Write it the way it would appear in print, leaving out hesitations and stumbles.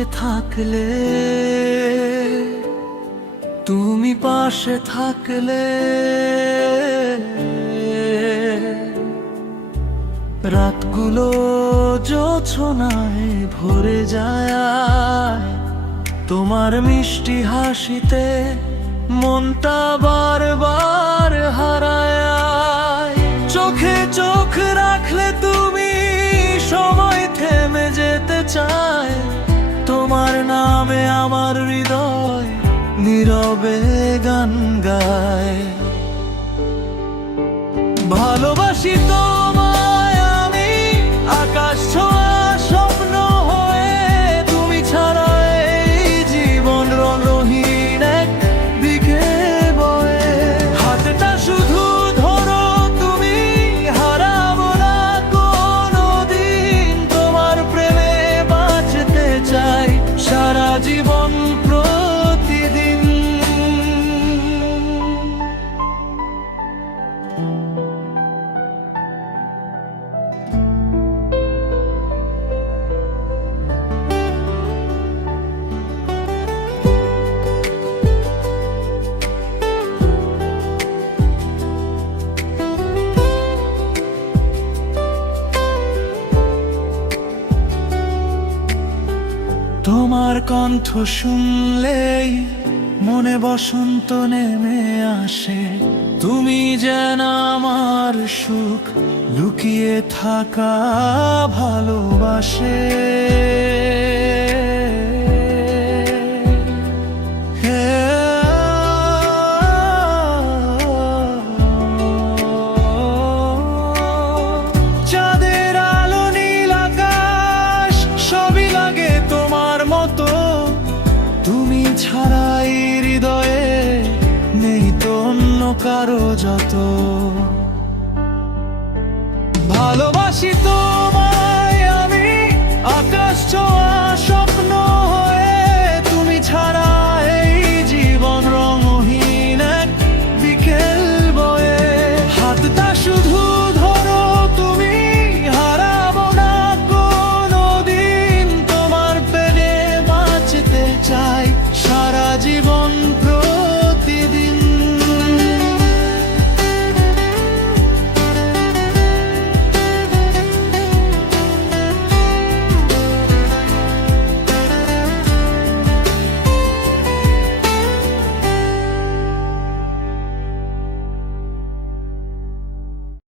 পাশে থাকলে, তুমি পাশে থাকলে রাতগুলো জোছনায় ভরে যায়, তোমার মিষ্টি হাসিতে মনটা বারবার হারায়। চোখে চোখ রাখলে তুমি সময় থেমে যেতে চায়, তোমার নামে আমার হৃদয় নীরবে গান গায়। ভালোবাসি তোমায় আমি আকাশ ছোঁয়া স্বপ্ন হয়ে, তুমি ছাড়া এই জীবন রঙহীন এক দিকে বয়ে। হাতটা শুধু ধরো তুমি, হারাবো না কোনোদিন, তোমার প্রেমে বাঁচতে চাই সারা জীবন প্রতিদিন। তোমার কণ্ঠ শুনলেই মনে বসন্ত নেমে আসে, তুমি যেন আমার সুখ লুকিয়ে থাকা ভালোবাসে। চাঁদের আলো নীল আকাশ সবই লাগে তোমার মতো, তুমি ছাড়াই হৃদয়ে নেই তো অন্য কারো যত। ভালোবাসি তো